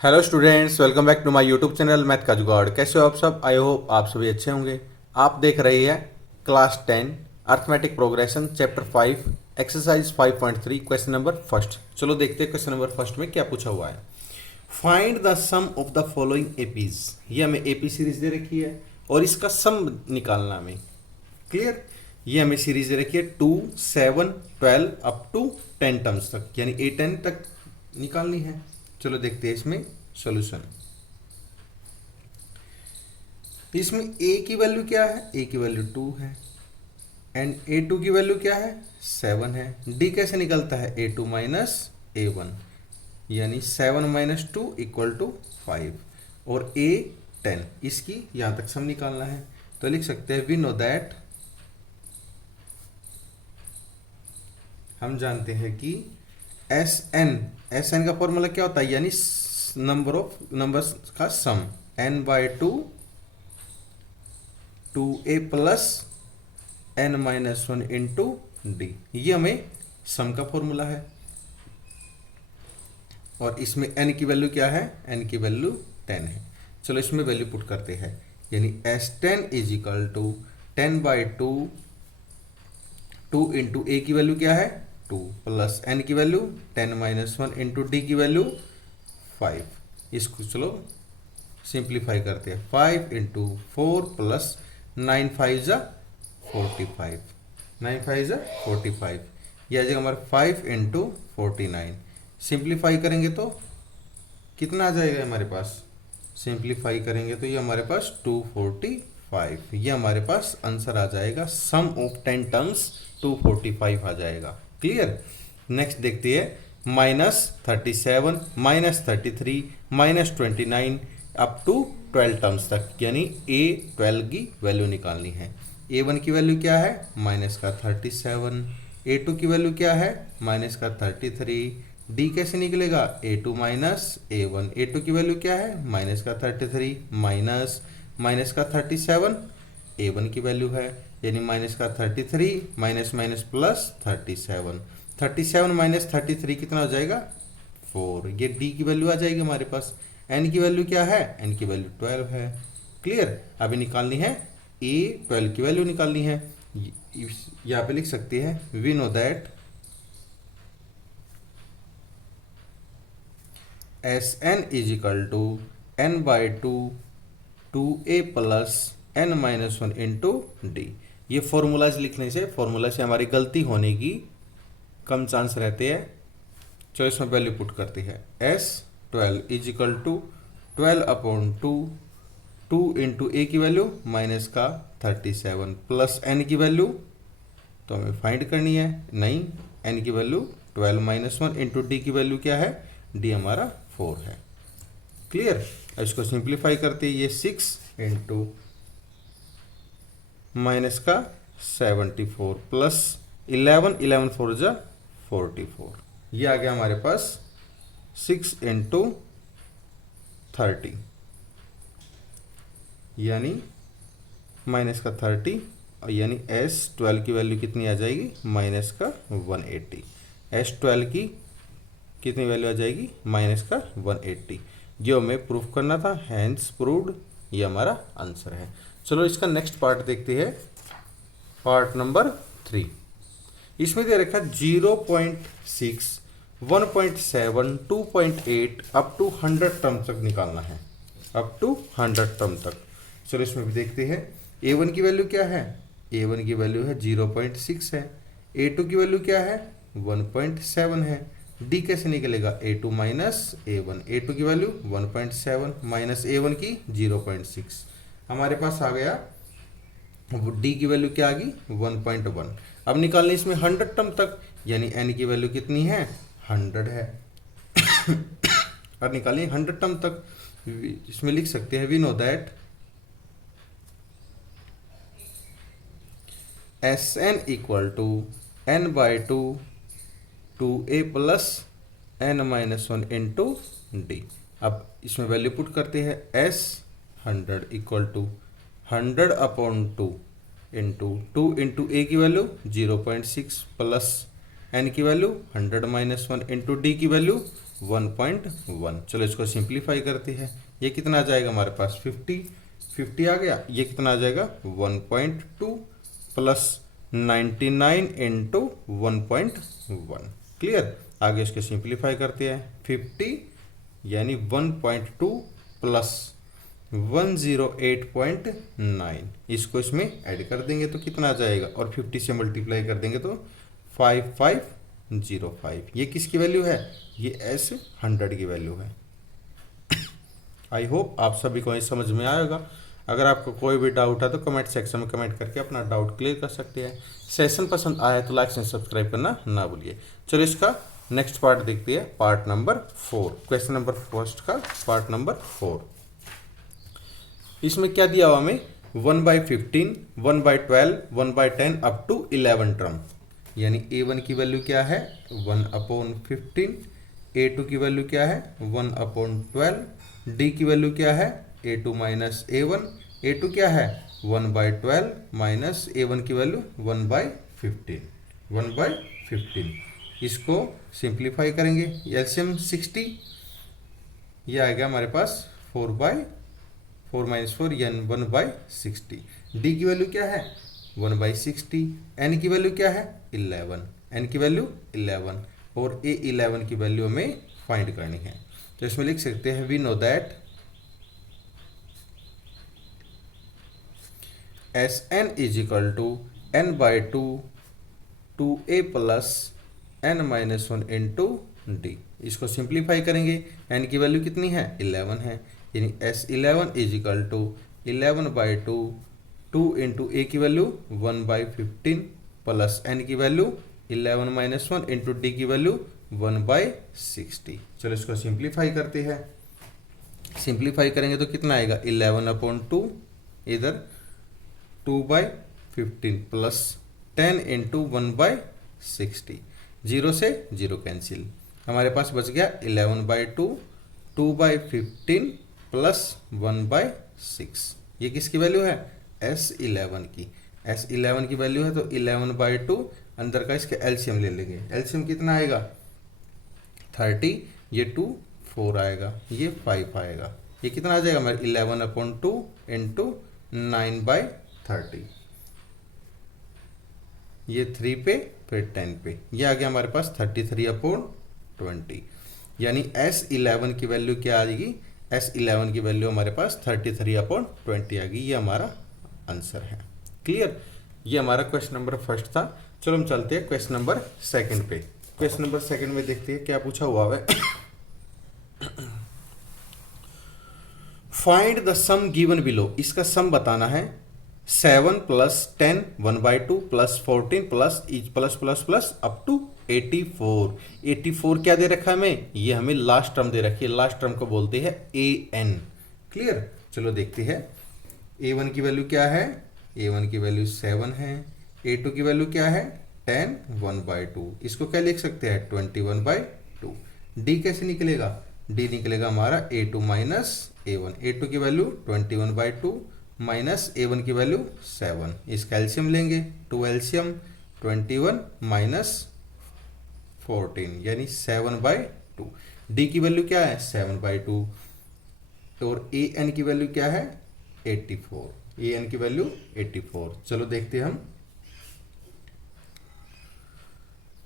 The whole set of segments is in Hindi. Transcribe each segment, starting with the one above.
Hello students, welcome back to my YouTube channel math का जुगाड़। कैसे हो आप सब? आई होप आप सभी अच्छे होंगे। आप देख रहे हैं class 10 arithmetic progression chapter 5 exercise 5.3 question number first. चलो देखते हैं क्वेश्चन नंबर फर्स्ट में क्या पूछा हुआ है। Find the sum of the following APs. ये हमें एपी सीरीज दे रखी है और इसका सम निकालना हमें। क्लियर? ये हमें सीरीज दे रखी है 2, 7, 12 अप टू 10 टर्म्स तक, यानी A10 तक निकालनी है। चलो देखते हैं इसमें सॉल्यूशन। इसमें a की वैल्यू क्या है? a की वैल्यू 2 है एंड a2 की वैल्यू क्या है? 7 है। d कैसे निकलता है? a2 माइनस a1, यानी 7 माइनस 2 इक्वल टू 5 और a 10। इसकी यहां तक सम निकालना है तो लिख सकते हैं वी नो दैट, हम जानते हैं कि एस एन का फॉर्मूला क्या होता है? यानी नंबर ऑफ नंबर्स का sum, n by 2 2a plus n minus 1 into d. ये हमें सम का फॉर्मूला है और इसमें n की वैल्यू क्या है? n की वैल्यू 10 है। चलो इसमें वैल्यू पुट करते हैं, यानी S10 is equal to 10 by 2 2 into A की वैल्यू क्या है? 2 प्लस n की वैल्यू 10 माइनस 1 इंटू डी की वैल्यू 5। इसको चलो सिंप्लीफाई करते हैं। 5 इंटू 4 प्लस 9 5 जा 45, 9 5 जा 45, यह आ जाएगा हमारा 5 इंटू 49। सिंप्लीफाई करेंगे तो कितना आ जाएगा हमारे पास? सिंप्लीफाई करेंगे तो ये हमारे पास 245, ये हमारे पास आंसर आ जाएगा। सम ऑफ 10 टर्म्स 245 आ जाएगा। क्लियर? नेक्स्ट देखते हैं -37 -33 -29 अप टू 12 टर्म्स तक, यानी A12 की वैल्यू निकालनी है। A1 की वैल्यू क्या है? -37। A2 की वैल्यू क्या है? -33। D कैसे निकलेगा? A2 minus A1। A2 की वैल्यू क्या है? -33 माइनस -37 A1 की वैल्यू है, यानी -33 माइनस माइनस प्लस 37। 37 माइनस 33 कितना हो जाएगा? 4। ये D की वैल्यू आ जाएगी हमारे पास। N की वैल्यू क्या है? N की वैल्यू 12 है। क्लियर? अभी निकालनी है A12 की वैल्यू निकालनी है। यहाँ पे लिख सकते हैं we know that Sn is equal to n by 2 2a plus n minus 1 into d. ये फॉर्मूलाज लिखने से, फॉर्मूला से हमारी गलती होने की कम चांस रहते हैं। चलो इसमें वैल्यू पुट करते हैं। S12 is equal to 12 upon 2 2 into A की वैल्यू माइनस का 37 प्लस n की वैल्यू तो हमें फाइंड करनी है। नहीं, n की वैल्यू 12 माइनस 1 इंटू डी की वैल्यू क्या है? डी हमारा 4 है। क्लियर? अब इसको सिंप्लीफाई करते हैं। ये 6 इंटू माइनस का 74 प्लस 11 11 4 जा 44, ये आ गया हमारे पास 6 इंटू 30, यानी माइनस का 30, यानी S12 की वैल्यू कितनी आ जाएगी? माइनस का 180। S12 की कितनी वैल्यू आ जाएगी? माइनस का 180। जो हमें प्रूफ करना था, हैंस प्रूव्ड, ये हमारा आंसर है। चलो इसका नेक्स्ट पार्ट देखते हैं, पार्ट नंबर 3। इसमें दे रखा 0.6 1.7 2.8 अप टू 100 टर्म तक निकालना है, अप टू 100 टर्म तक। चलो इसमें भी देखते हैं। A1 की वैल्यू क्या है? A1 की वैल्यू है 0.6 है। A2 की वैल्यू क्या है? 1.7 है। D कैसे निकलेगा? A2 minus A1। A2 की वैल्यू 1.7 माइनस A1 की 0.6, हमारे पास आ गया। D की वैल्यू क्या आ गई? 1.1। अब निकालने इसमें 100 टर्म तक, यानी N की वैल्यू कितनी है? 100 है। और निकालिए 100 टर्म तक। इसमें लिख सकते हैं we know that Sn equal to n by 2 2a plus n minus 1 into D. अब इसमें वैल्यू पुट करते हैं। S 100 equal to 100 upon 2 into 2 into A की वैल्यू 0.6 प्लस n की वैल्यू 100 माइनस 1 इंटू डी की वैल्यू 1.1। चलो इसको सिंप्लीफाई करते हैं, ये कितना आ जाएगा हमारे पास 50 आ गया, ये कितना आ जाएगा 1.2 प्लस 99 इंटू 1.1। क्लियर। आगे इसको सिंप्लीफाई करते हैं, 50 यानी 1.2 प्लस 108.9, इसको इसमें ऐड कर देंगे तो कितना आ जाएगा, और 50 से मल्टीप्लाई कर देंगे तो 5505। ये किसकी वैल्यू है, ये S100 की वैल्यू है। आई होप आप सभी को ये समझ में आएगा। अगर आपको कोई भी डाउट है तो कमेंट सेक्शन में कमेंट करके अपना डाउट क्लियर कर सकते हैं। सेशन पसंद आया तो लाइक एंड सब्सक्राइब करना ना भूलिए। चलो इसका नेक्स्ट पार्ट देखते हैं, part number 4, question number first का पार्ट नंबर 4। इसमें क्या दिया हुआ हमें, 1/15, 1/12, 1/10 अप टू 11 टर्म। यानी A1 की वैल्यू क्या है 1/15, A2 की वैल्यू क्या है 1/12, D की वैल्यू क्या है A2 माइनस A1, A2 क्या है 1/12 माइनस A1 की वैल्यू 1/15। इसको सिंप्लीफाई करेंगे, एलसीएम 60, ये आ गया हमारे पास 4/4 माइनस 4 यानी 1/60। डी की वैल्यू क्या है 1/60, एन की वैल्यू क्या है 11, एन की वैल्यू 11 और A11 की वैल्यू हमें फाइंड करनी है। तो इसमें लिख सकते हैं, we know that Sn is equal to n/2 2a plus n-1 into D. इसको सिंप्लीफाई करेंगे, n की वैल्यू कितनी है 11 है, यानी S11 is equal to 11/2 2 into A की वैल्यू 1/15 प्लस n की वैल्यू 11-1 इंटू डी की वैल्यू 1/60। चलो इसको सिंप्लीफाई करते हैं, सिंप्लीफाई करेंगे तो कितना आएगा 11/2, इधर 2/15 प्लस 10 इंटू 1/60, 0 से 0 कैंसिल, हमारे पास बच गया 11/2 2/15 प्लस 1/6। ये किसकी वैल्यू है S11 की, S11 की वैल्यू है तो 11/2 अंदर का इसके एलसीएम ले लेंगे, एलसीएम कितना आएगा 30, ये 2 4 आएगा, ये 5 आएगा, ये कितना आ जाएगा हमारे 11/2 इंटू 9/30, ये 3 पे फिर 10 पे, ये आ गया हमारे पास 33/20। यानी S11 की वैल्यू क्या आ जाएगी, S11 की वैल्यू हमारे पास 33/20 आ गई, ये हमारा आंसर है। क्लियर। ये हमारा क्वेश्चन नंबर फर्स्ट था। चलो हम चलते हैं क्वेश्चन नंबर सेकंड पे। क्वेश्चन नंबर सेकंड में देखते हैं क्या पूछा हुआ है। Find the sum given below, इसका सम बताना है 7 plus 10 1/2 plus 14 plus each plus plus plus up to 84 क्या दे रखा है हमें, ये हमें लास्ट टर्म दे रखी है, लास्ट टर्म को बोलते हैं an। क्लियर। चलो देखते हैं A1 की वैल्यू क्या है, A1 की वैल्यू 7 है, A2 की वैल्यू क्या है 10 1/2, इसको क्या लिख सकते हैं 21/2। D कैसे निकलेगा, D निकलेगा हमारा A2 माइनस A1, A2 की वैल्यू 21/2 माइनस A1 की वैल्यू 7, इसका एलसीएम लेंगे, 2 एलसीएम 21 माइनस 14 यानी 7/2। D की वैल्यू क्या है 7/2 और AN की वैल्यू क्या है 84, AN की वैल्यू 84। चलो देखते हैं हम,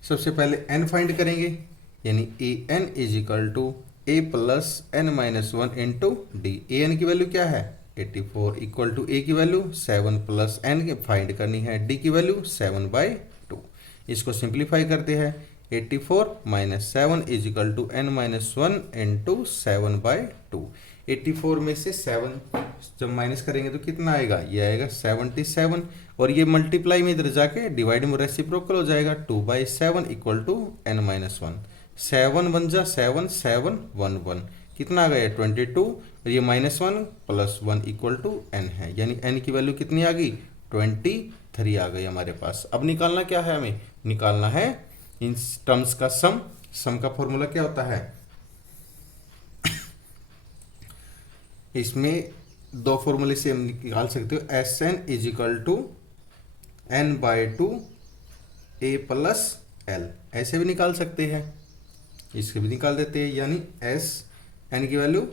सबसे पहले n फाइंड करेंगे, यानी AN is equal to A plus n-1 into d. AN की वैल्यू क्या है 84 इक्वल टू A की वैल्यू 7 प्लस n की फाइंड करनी है, D की वैल्यू 7/2। इसको सिंप्लीफाई करते हैं, 84 minus 7 is equal to n-1 into 7/2। 84 में से 7 जब माइनस करेंगे तो कितना आएगा, ये आएगा 77 और ये मल्टीप्लाई में इधर जाके डिवाइड में रेसिप्रोकल हो जाएगा, 2/7 इक्वल टू n-1, 7 1 जा 7 7 1 1, कितना आ गया 22 और ये -1 प्लस 1 इक्वल टू n है, यानी n की वैल्यू कितनी आ गई 23 आ गई हमारे पास। अब निकालना क्या है, हमें निकालना है इन टर्म्स का सम। सम का फॉर्मूला क्या होता है, इसमें दो फॉर्मूले से हम निकाल सकते हो, Sn is equal to n/2 a plus l, ऐसे भी निकाल सकते हैं। इसके भी निकाल देते हैं, यानी एस एन की वैल्यू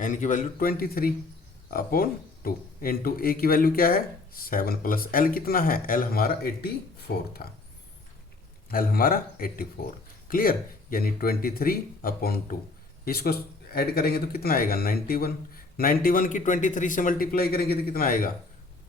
एन की वैल्यू 23/2 इंटू ए की वैल्यू क्या है 7 प्लस एल कितना है, एल हमारा 84 था, एल हमारा 84। क्लियर, यानी 23/2 इसको ऐड करेंगे तो कितना आएगा 91। 91 की 23 से मल्टीप्लाई करेंगे तो कितना आएगा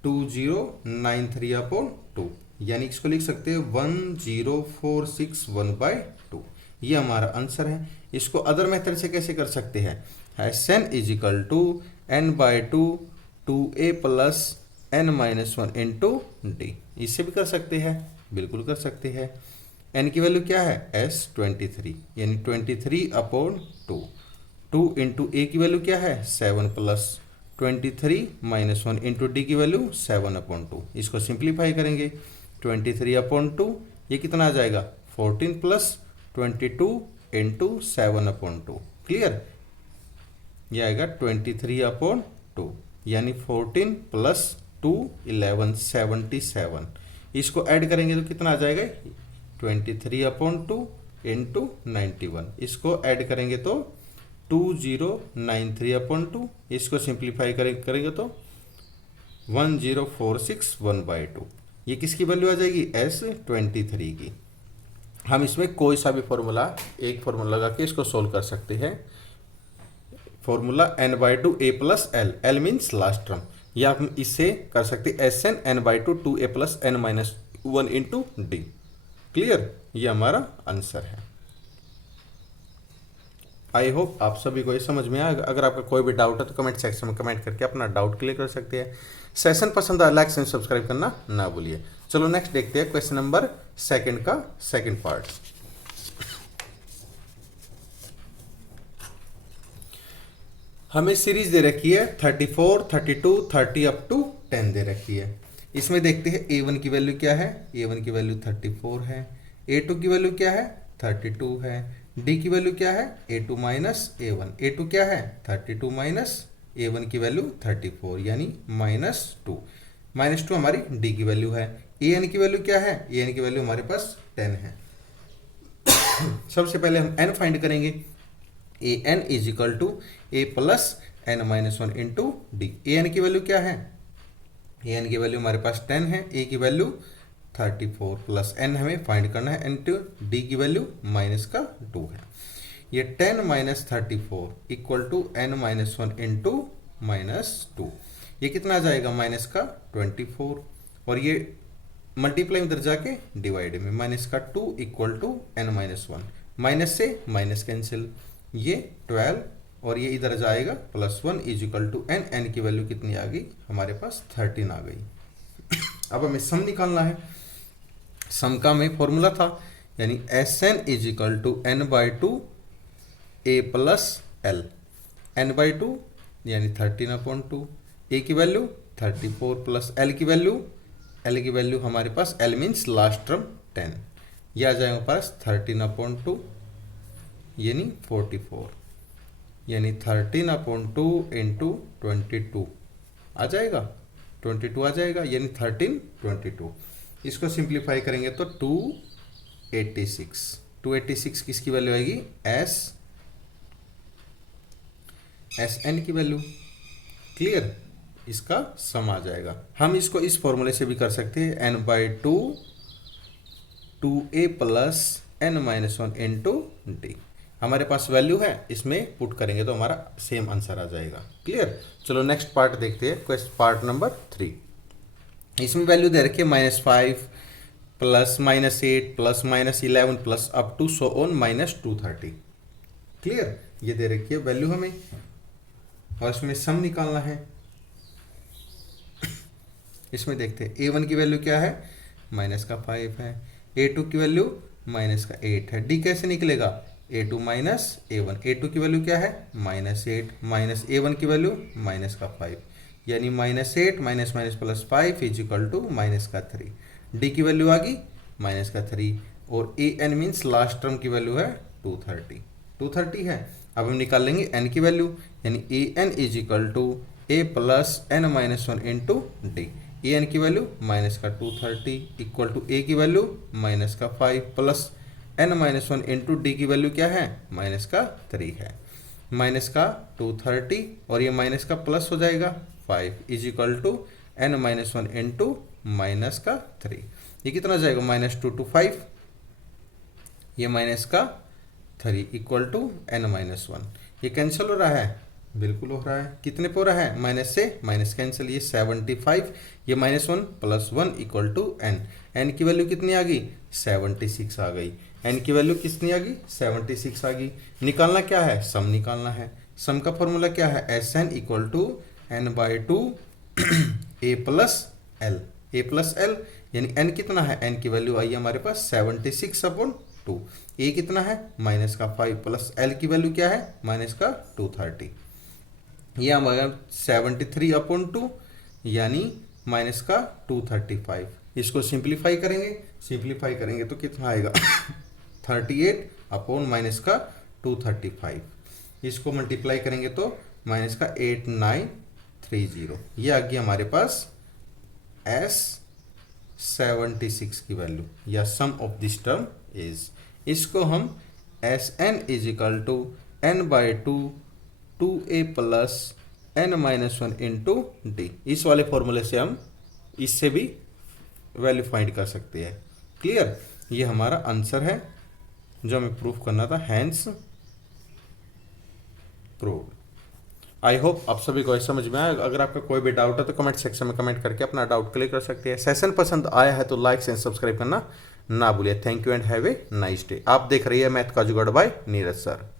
2093/2, यानी इसको लिख सकते हैं 10461/2। ये हमारा आंसर है। इसको अदर मेथड से कैसे कर सकते हैं, n is equal to n/2 2a plus n-1 into d, इससे भी कर सकते हैं, बिल्कुल कर सकते हैं। n की वैल्यू क्या है S23, यानी 23/2 2 इंटू ए की वैल्यू क्या है 7 प्लस 23-1 इंटू डी की वैल्यू 7/2। इसको सिंप्लीफाई करेंगे 23/2, ये कितना आ जाएगा 14 प्लस 22 इंटू 7/2। क्लियर, ये आएगा 23/2, यानी 14 प्लस 2 11 77। इसको ऐड करेंगे तो कितना आ जाएगा 23/2 इंटू 91। इसको ऐड करेंगे तो 2093/2। इसको सिंप्लीफाई करेंगे तो 10461/2। ये किसकी वैल्यू आ जाएगी S23 की। हम इसमें कोई सा भी फॉर्मूला, एक फॉर्मूला लगा के इसको सोल्व कर सकते हैं। Formula n/2 a plus L, L means last term, या हम इससे कर सकते हैं Sn n/2 2a plus n-1 into D. Clear, ये हमारा आंसर है। आई होप आप सभी को ये समझ में आएगा। अगर आपका कोई भी डाउट है तो कमेंट सेक्शन में कमेंट करके अपना डाउट क्लियर कर सकते हैं। सेशन पसंद आया लाइक एंड सब्सक्राइब करना ना भूलिए। चलो नेक्स्ट देखते हैं क्वेश्चन नंबर 2 का सेकंड पार्ट। हमें सीरीज दे रखी है 34, 32, 30 अप टू 10 दे रखी है। इसमें देखते हैं a1 की वैल्यू क्या है, a1 की वैल्यू 34 है, a2 की वैल्यू क्या है 32 है, d की वैल्यू क्या है a2 माइनस a1, a2 क्या है 32 माइनस a1 की वैल्यू 34 यानी -2, -2 हमारी d की वैल्यू है। an की वैल्यू क्या है, an की वैल्यू हमारे पास 10 है। सबसे पहले हम n फाइंड करेंगे, an is equal to a plus n-1 into d. an की वैल्यू क्या है, an की वैल्यू हमारे पास 10 है, a की वैल्यू 34 प्लस n हमें फाइंड करना है, इंटू डी की वैल्यू -2 है। ये 10 minus 34 equal to n-1 into -2, ये कितना आ जाएगा -24, और ये मल्टीप्लाई इधर जाके डिवाइड में -2 इक्वल टू n-1, माइनस से माइनस कैंसिल, ये 12 और ये इधर जाएगा +1 is equal to n, n की वैल्यू कितनी आ गई हमारे पास 13 आ गई। अब हमें सम निकालना है। सम का में फॉर्मूला था, यानी Sn is equal to n/2 a plus l, n/2 यानी 13/2, a की वैल्यू 34 प्लस एल की वैल्यू हमारे पास एल मीन्स लास्ट टर्म 10, ये आ जाएगा पास 13/2 यानी 44, यानी 13/2 इंटू 22 आ जाएगा, 22 आ जाएगा, यानी 13/22। इसको सिंप्लीफाई करेंगे तो 286 किसकी वैल्यू आएगी Sn की वैल्यू। क्लियर, इसका सम आ जाएगा। हम इसको इस फॉर्मूले से भी कर सकते हैं, n/2 2a plus n-1 into D. हमारे पास वैल्यू है, इसमें पुट करेंगे तो हमारा सेम आंसर आ जाएगा। क्लियर, चलो नेक्स्ट पार्ट देखते हैं, पार्ट नंबर 3। इसमें वैल्यू दे रखी है -5 plus -8 plus -11 plus up to so on -230। Clear, ये दे रखी है वैल्यू हमें, और इसमें सम निकालना है। इसमें देखते हैं a1 की वैल्यू क्या है -5 है, a2 की वैल्यू -8 है, d कैसे निकलेगा a2 माइनस a1, a2 की वैल्यू क्या है -8 माइनस a1 की वैल्यू -5, यानी -8 minus +5 is equal to -3, d की वैल्यू आ गई -3, और an मीन्स लास्ट टर्म की वैल्यू है 230 है। अब हम निकाल लेंगे n की वैल्यू, यानी an is equal to a plus n-1 into d. A n की वैल्यू माइनस का 230 इक्वल टू ए की वैल्यू माइनस का 5 plus n minus 1 into D की वैल्यू क्या है, माइनस का 3 है। माइनस का 230 और ये माइनस का प्लस हो जाएगा 5 is equal to n minus 1 into minus का 3। ये कितना जाएगा, -2 to 5, ये माइनस का 3 इक्वल टू एन माइनस 1। ये कैंसिल हो रहा है, बिल्कुल हो रहा है। कितने पे हो रहा है, माइनस से माइनस कैंसिल, ये 75, ये -1 + 1 इक्वल टू एन। एन की वैल्यू कितनी आ गई, 76 आ गई। एन की वैल्यू कितनी आ गई, 76 आ गई। निकालना क्या है, सम निकालना है। सम का फॉर्मूला क्या है, S n equal to n/2 a plus l, यानी एन कितना है, एन की वैल्यू आई हमारे पास 76/2। ए कितना है, माइनस का 5 प्लस एल की वैल्यू क्या है, माइनस का 230। ये हमारा 73/2 यानी माइनस का 235। इसको सिंप्लीफाई करेंगे तो कितना आएगा 38 माइनस का 235। इसको मल्टीप्लाई करेंगे तो माइनस का 8930। ये आ गया हमारे पास S76 की वैल्यू, या sum of this term is. इसको हम Sn is equal to n/2 2a plus n minus 1 into d, इस वाले फॉर्मूले से हम इससे भी वैल्यू फाइंड कर सकते हैं। क्लियर, ये हमारा आंसर है जो हमें प्रूफ करना था, हैंस प्रूव्ड। आई होप आप सभी को समझ में आया। अगर आपका कोई भी डाउट है तो कमेंट सेक्शन में कमेंट करके अपना डाउट क्लियर कर सकते हैं। सेशन पसंद आया है तो लाइक एंड सब्सक्राइब करना ना भूलिए। Thank you and have a nice day. आप देख रही है मैथ का जुगाड़ बाय नीरज सर।